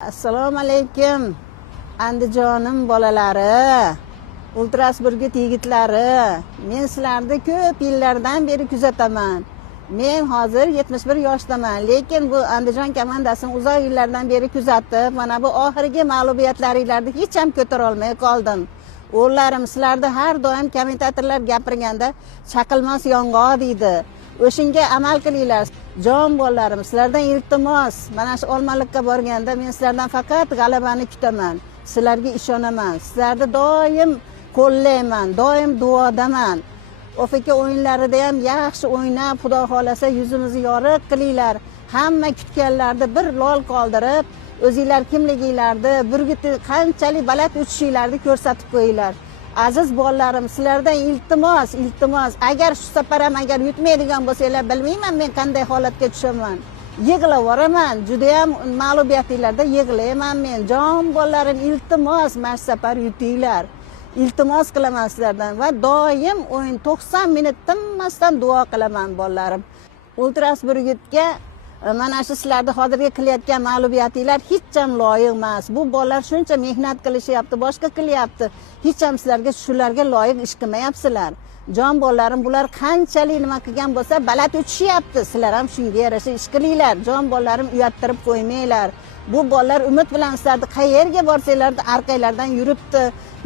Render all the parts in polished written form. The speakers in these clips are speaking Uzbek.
Assalomu alaykum. Andijonim bolalari, Ultrasburgut yigitlari. Men sizlarni ko'p yillardan beri kuzataman. Men hozir 71 yoshdaman, lekin bu Andijon komandasini uzoq yillardan beri kuzatib, mana bu oxirgi mag'lubiyatlaringlarni hech ham ko'tara olmay qoldim. O'g'llarim, sizlarda har doim kommentatorlar gapirganda chaqilmas yong'oq deydi. O'shunga amal qilinglar. Jon bolalarim, sizlardan iltimos, mana shu Olmaliqqa borganda men sizlardan faqat g'alabani kutaman. Sizlarga ishonaman. Sizlarni doim qo'llayman, doim duodaman. Ofika o'yinlarida ham yaxshi o'ynab, Xudo xolasa yuzimizni yoriq qilinglar. Hamma kutganlarni bir lol qoldirib, o'zingizlar kimliginglarni, burgutni qanchalik baland uchishinglarni ko'rsatib qo'yinglar. Aziz bolalarim, sizlardan iltimos, agar shu safar ham agar yutmaydigan bo'lsanglar, bilmayman men qanday holatga tushaman. Yig'lavaraman, juda ham mag'lubiyatinglarda yig'layman men. Jon bolalarim, iltimos, mana shu safar yutinglar. Iltimos qilaman sizlardan va doim o'yin 90 minut tinmasdan duo qilaman bolalarim. Ultrasburgutga mana shu sizlarni hozirgi qilayotgan mag'lubiyatinglar hech ham loyiq emas. Bu bolalar shuncha mehnat qilishyapti, boshqa qilyapti. Hech ham sizlarga shularga loyiq ish qilmayapsizlar. Jon bolalarim, bular qanchalik nima qilgan bo'lsa, baland uchishyapti. Sizlar ham shunga yarasha ish qilinglar. Jon bolalarim, uyattirib qo'ymanglar. Bu bolalar umid bilan sizlarni qayerga borsanglar orqanglardan yuribdi,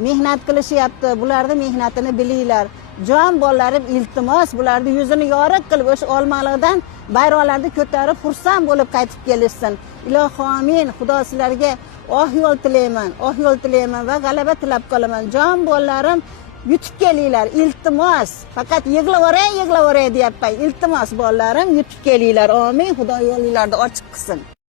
mehnat qilishyapti. Bularning mehnatini bilinglar. Jon bolalarim, iltimos, bularni yuzini yoriq qilib o'sha Olmaliqdan bayroqlarni ko'tarib xursand bo'lib qaytib kelishsin. Ilohi amin. Xudo sizlarga oq yo'l tilayman va g'alaba tilab qolaman. Jon bolalarim, yutib kelinglar, iltimos. Faqat yig'lavoray deyapman. Iltimos bolalarim, yutib kelinglar. Amin. Xudo yo'linglarni ochiq qilsin.